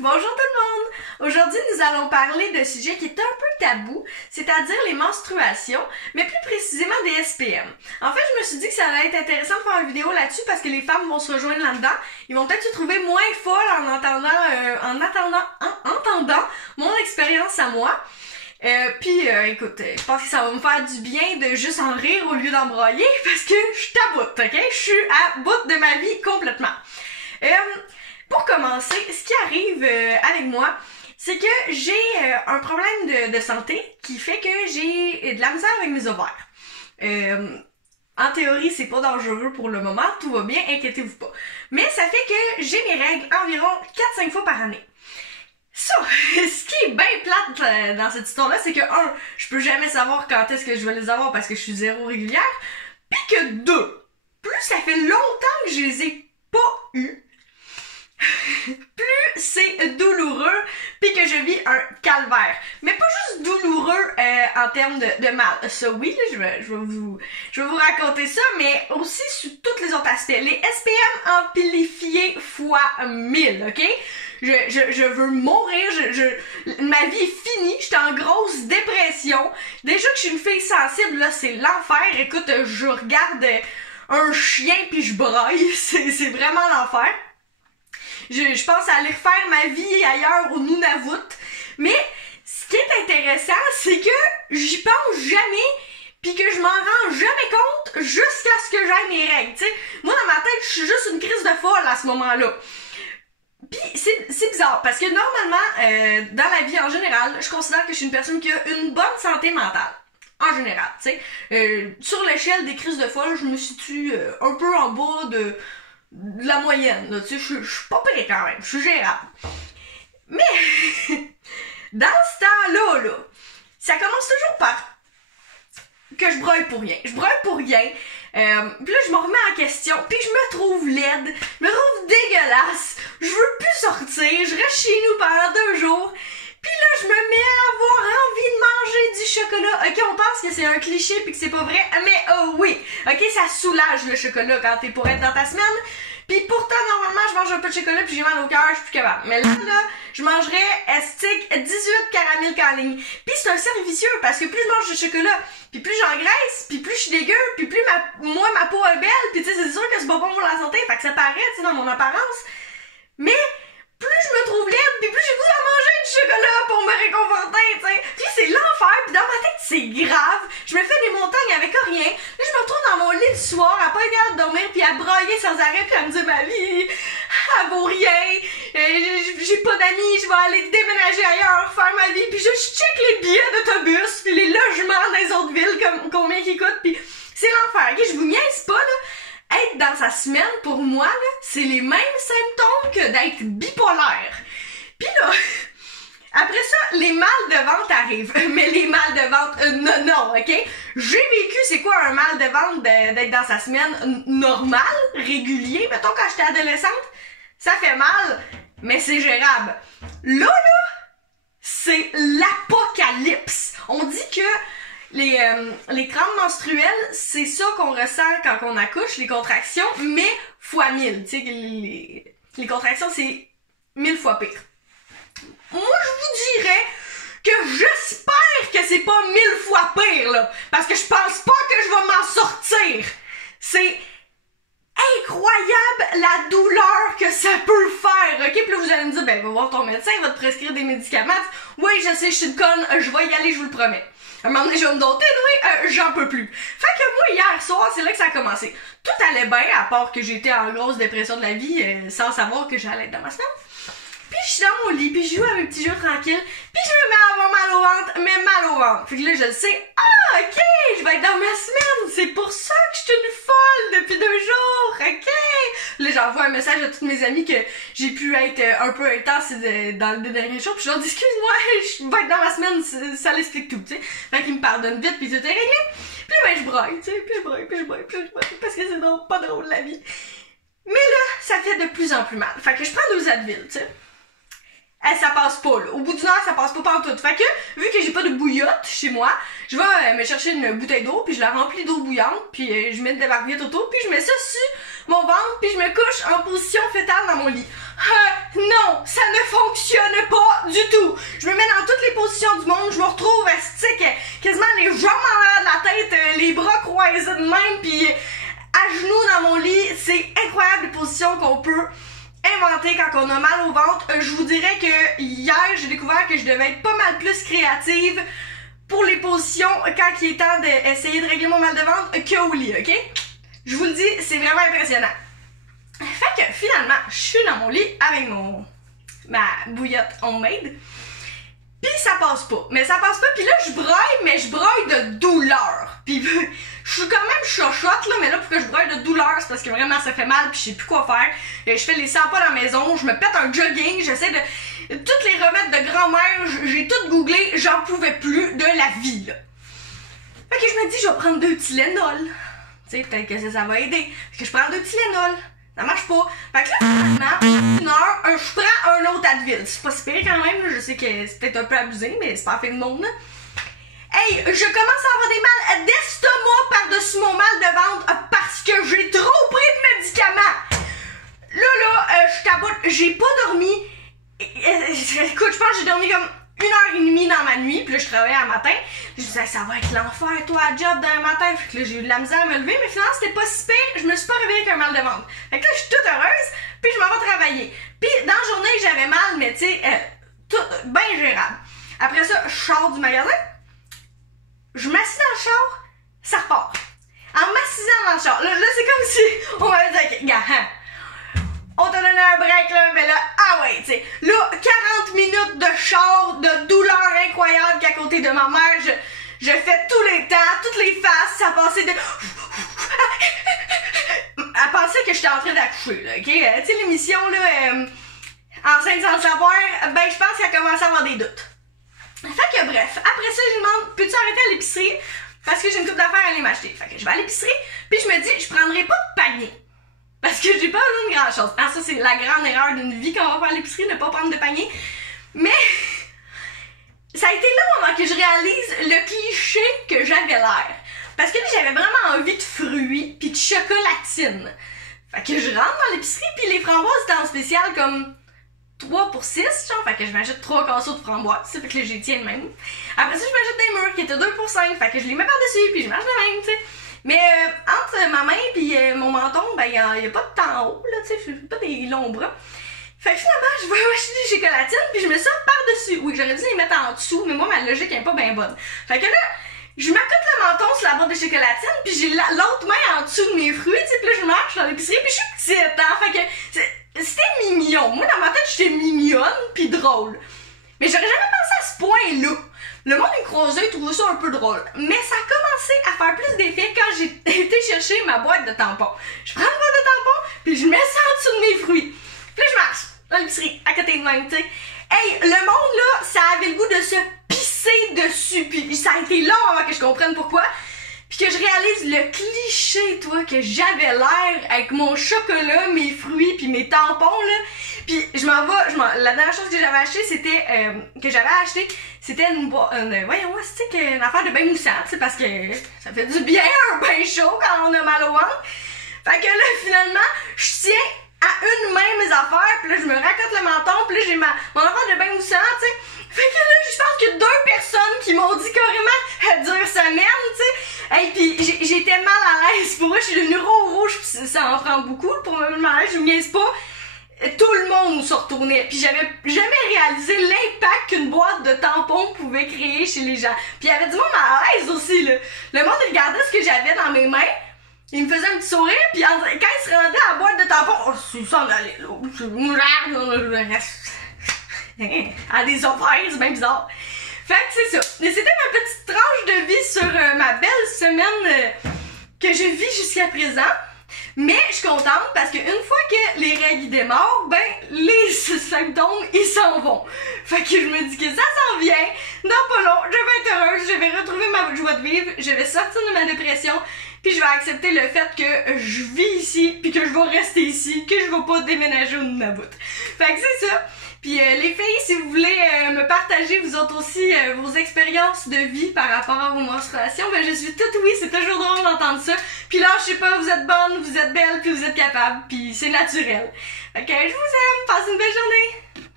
Bonjour tout le monde! Aujourd'hui, nous allons parler d'un sujet qui est un peu tabou, c'est-à-dire les menstruations, mais plus précisément des SPM. En fait, je me suis dit que ça allait être intéressant de faire une vidéo là-dessus parce que les femmes vont se rejoindre là-dedans. Ils vont peut-être se trouver moins folles en entendant mon expérience à moi. Écoute, je pense que ça va me faire du bien de juste en rire au lieu d'embroyer parce que je suis à bout, ok? Je suis à bout de ma vie complètement. Pour commencer, ce qui arrive avec moi, c'est que j'ai un problème de santé qui fait que j'ai de la misère avec mes ovaires. En théorie, c'est pas dangereux pour le moment, tout va bien, inquiétez-vous pas. Mais ça fait que j'ai mes règles environ 4-5 fois par année. Ça, ce qui est bien plate dans cette histoire-là, c'est que je peux jamais savoir quand est-ce que je vais les avoir parce que je suis zéro régulière, puis que 2, plus ça fait longtemps que je les ai pas eus, plus c'est douloureux puis que je vis un calvaire. Mais pas juste douloureux en termes de mal. Ça oui, je vais vous raconter ça, mais aussi sur tous les autres aspects. Les SPM amplifiés fois 1000, ok? Je veux mourir, ma vie est finie, j'étais en grosse dépression. Déjà que je suis une fille sensible, là, c'est l'enfer. Écoute, je regarde un chien puis je broille, c'est vraiment l'enfer. Je pense à aller refaire ma vie ailleurs au Nunavut. Mais ce qui est intéressant, c'est que j'y pense jamais puis que je m'en rends jamais compte jusqu'à ce que j'aille mes règles. T'sais, moi dans ma tête, je suis juste une crise de folle à ce moment-là. Puis c'est bizarre parce que normalement, dans la vie en général, je considère que je suis une personne qui a une bonne santé mentale. En général, tu sais. Sur l'échelle des crises de folle, je me situe un peu en bas de la moyenne, là, tu sais, je suis pas pire quand même, je suis gérable. Mais, dans ce temps-là, là, ça commence toujours par que je broille pour rien. Je broille pour rien, puis là, je me remets en question, puis je me trouve laide, je me trouve dégueulasse, je veux plus sortir, je reste chez nous pendant 2 jours, puis là, je me mets à avoir envie de manger du chocolat. Ok, on pense que c'est un cliché puis que c'est pas vrai, mais oui. Ok, ça soulage le chocolat quand t'es pour être dans ta semaine. Puis pourtant, normalement, je mange un peu de chocolat puis j'ai mal au cœur, je suis plus capable. Mais là, je mangerais estique 18 caramels en ligne. Puis c'est un cercle vicieux parce que plus je mange de chocolat, puis plus j'engraisse, puis plus je suis dégueu, puis plus ma peau est belle, puis tu sais, c'est sûr que c'est pas bon pour la santé, fait que ça paraît, tu sais, dans mon apparence. Mais plus je me trouve laide, puis plus j'ai goût d'en manger du chocolat pour me réconforter, tu sais. Puis c'est l'enfer, puis dans ma tête, c'est grave. Je me fais des montagnes avec rien. Là, je me retrouve dans mon lit le soir, à pas être capable de dormir, puis à brailler sans arrêt, puis à me dire, ma vie, elle vaut rien. J'ai pas d'amis, je vais aller déménager ailleurs, faire ma vie, puis je check les billets d'autobus, puis les logements dans les autres villes, combien qu'ils coûtent, puis c'est l'enfer. Ok, je vous niaise pas, là. Être dans sa semaine, pour moi, là, c'est les mêmes symptômes que d'être bipolaire. Puis là, après ça, les mal de ventre arrivent. Mais les mal de ventre, non, ok? J'ai vécu, c'est quoi un mal de ventre d'être dans sa semaine normale, régulier, mettons, quand j'étais adolescente? Ça fait mal, mais c'est gérable. Là, c'est l'apocalypse. On dit que les crampes menstruelles, c'est ça qu'on ressent quand on accouche, les contractions, mais fois 1000. Tu sais, les contractions, c'est 1000 fois pire. Moi, je vous dirais que j'espère que c'est pas 1000 fois pire, là, parce que je pense pas que je vais m'en sortir. C'est incroyable la douleur que ça peut faire, ok? Puis là, vous allez me dire, ben, va voir ton médecin, il va te prescrire des médicaments. Oui, je sais, je suis une conne, je vais y aller, je vous le promets. À un moment donné, je vais me doter, oui, j'en peux plus. Fait que moi, hier soir, c'est là que ça a commencé. Tout allait bien, à part que j'étais en grosse dépression de la vie, sans savoir que j'allais être dans ma semaine. Puis je suis dans mon lit, puis je joue à mes petits jeux tranquilles, puis je me mets à avoir mal au ventre, mais mal au ventre. Fait que là, je le sais, ok, je vais être dans ma semaine, c'est pour ça que je suis une folle depuis 2 jours, ok. Là, j'envoie un message à toutes mes amies que j'ai pu être un peu intense dans le 2 derniers jours, puis je leur dis, excuse-moi, je vais être dans ma semaine, ça l'explique tout, tu sais. Fait qu'ils me pardonnent vite, puis tout est réglé. Puis là, ben, je broille, tu sais, puis je broille, parce que c'est drôle, pas drôle la vie. Mais là, ça fait de plus en plus mal. Fait que je prends 2 Advil, tu sais. Ça passe pas, là. Au bout d'une heure, ça passe pas pantoute. Fait que, vu que j'ai pas de bouillotte chez moi, je vais me chercher une bouteille d'eau, puis je la remplis d'eau bouillante, puis je mets de la barbillette autour, puis je mets ça sur mon ventre, puis je me couche en position fétale dans mon lit. Non, ça ne fonctionne je me retrouve quasiment les jambes en l'air de la tête, les bras croisés de même, puis à genoux dans mon lit. C'est incroyable les positions qu'on peut inventer quand on a mal au ventre. Je vous dirais que hier, j'ai découvert que je devais être pas mal plus créative pour les positions quand il est temps d'essayer de régler mon mal de ventre qu'au lit, ok? Je vous le dis, c'est vraiment impressionnant. Fait que finalement, je suis dans mon lit avec ma bouillotte homemade. Pis ça passe pas. Mais ça passe pas, pis là je broille, mais je broille de douleur. Pis je suis quand même chochotte là, mais là pourquoi je broille de douleur, c'est parce que vraiment ça fait mal pis je sais plus quoi faire. Je fais les 100 pas dans la maison, je me pète un jogging, j'essaie de... Toutes les remèdes de grand-mère, j'ai tout googlé, j'en pouvais plus de la vie là. Fait que je me dis, je vais prendre 2 Tylenol. Tu sais, peut-être que ça va aider. Fait que je prends 2 Tylenol. Ça marche pas. Fait que là, finalement, une heure, je prends un autre Advil. C'est pas si pire quand même, je sais que c'est peut-être un peu abusé, mais c'est pas fait de monde, là. Hey, je commence à avoir des mal d'estomac par-dessus mon mal de ventre parce que j'ai trop pris de médicaments. Là, je taboute, j'ai pas dormi. Écoute, je pense que j'ai dormi comme 1h30 dans ma nuit, puis là je travaillais un matin. Je disais, ça va être l'enfer, toi, à job d'un matin. Fait que là j'ai eu de la misère à me lever, mais finalement c'était pas si pire. Je me suis pas réveillée avec un mal de ventre. Fait que là je suis toute heureuse, puis je m'en vais travailler. Puis dans la journée j'avais mal, mais tu sais, tout bien gérable. Après ça, je sors du magasin, je m'assis dans le char, ça repart. En m'assisant dans le char, là c'est comme si on m'avait dit, ok, gars, hein, on t'a donné un break là, mais là, ah ouais, tu sais, là, 40 minutes de char, de douleur incroyable qu'à côté de ma mère, je fais tous les temps, toutes les faces, ça passait de... Elle pensait que j'étais en train d'accoucher, là, ok? Tu sais, l'émission, là, Enceinte sans le savoir, ben, je pense qu'elle a commencé à avoir des doutes. Fait que bref, après ça, je lui demande, peux-tu arrêter à l'épicerie? Parce que j'ai une couple d'affaires à aller m'acheter. Fait que je vais à l'épicerie, puis je me dis, je prendrai pas de panier. Parce que j'ai pas besoin de grand chose. Ah, ça, c'est la grande erreur d'une vie quand on va faire à l'épicerie, ne pas prendre de panier. Mais ça a été long avant que je réalise le cliché que j'avais l'air. Parce que là, j'avais vraiment envie de fruits pis de chocolatine. Fait que je rentre dans l'épicerie, pis les framboises étaient en spécial comme 3 pour 6, genre. Fait que je m'achète 3 casseaux de framboises. Fait que là, j'y tiens de même. Après ça, je m'achète des mûres qui étaient 2 pour 5. Fait que je les mets par-dessus, pis je mange de même, tu sais. Mais entre ma main pis mon menton, ben y a pas de temps haut, là, tu sais, j'ai pas des longs bras. Fait que finalement, je vais acheter des chocolatines pis je mets ça par-dessus. Oui, j'aurais dû les mettre en dessous, mais moi, ma logique est pas bien bonne. Fait que là, je m'accote le menton sur la boîte de chocolatines pis j'ai l'autre main en dessous de mes fruits, tu sais, pis là, je marche dans l'épicerie pis je suis petite, hein. Fait que c'était mignon. Moi, dans ma tête, j'étais mignonne pis drôle. Mais j'aurais jamais pensé à ce point-là. Le monde est croisé, trouvait ça un peu drôle. Mais ça a commencé à faire plus d'effet quand j'ai été chercher ma boîte de tampons. Je prends une boîte de tampons, puis je mets ça en dessous de mes fruits. Puis là, je marche dans l'épicerie, à côté de même, tu sais. Hey, le monde, là, ça avait le goût de se pisser dessus. Puis ça a été long avant que je comprenne pourquoi. Puis que je réalise le cliché, toi, que j'avais l'air avec mon chocolat, mes fruits, puis mes tampons, là. Puis je m'en vais, la dernière chose que j'avais acheté, c'était voyons, c'est une affaire de bain moussant, tu sais, parce que ça fait du bien un bain chaud quand on a mal au ventre. Fait que là, finalement, je tiens à une main mes affaires, puis là, je me racote le menton, puis là, j'ai mon affaire de bain moussant, tu sais. Fait que là, je pense qu'il y a 2 personnes qui m'ont dit carrément à dire semaine, tu sais. Hey, puis j'étais mal à l'aise. Pour moi, je suis devenue rouge, puis ça en prend beaucoup pour me mettre mal à l'aise, je me niaise pas. Tout le monde se retournait. Puis j'avais jamais réalisé l'impact qu'une boîte de tampons pouvait créer chez les gens. Puis il y avait du monde à l'aise aussi, là. Le monde regardait ce que j'avais dans mes mains. Il me faisait un petit sourire. Puis quand il se rendait à la boîte de tampons, oh, c'est ça en allait, là. À des affaires, c'est bien bizarre. Fait que c'est ça. Et c'était ma petite tranche de vie sur ma belle semaine que je vis jusqu'à présent. Mais je suis contente parce qu'une fois que les règles démarrent, ben les symptômes ils s'en vont. Fait que je me dis que ça s'en vient. Dans pas long, je vais être heureuse, je vais retrouver ma joie de vivre, je vais sortir de ma dépression, puis je vais accepter le fait que je vis ici, puis que je vais rester ici, que je vais pas déménager au Nunavut. Fait que c'est ça. Puis les filles, si vous voulez me partager vous autres aussi vos expériences de vie par rapport à vos menstruations, ben je suis toute oui, c'est toujours drôle d'entendre ça. Puis là, je sais pas, vous êtes bonne, vous êtes belle, puis vous êtes capable, puis c'est naturel. Fait que je vous aime, passez une belle journée!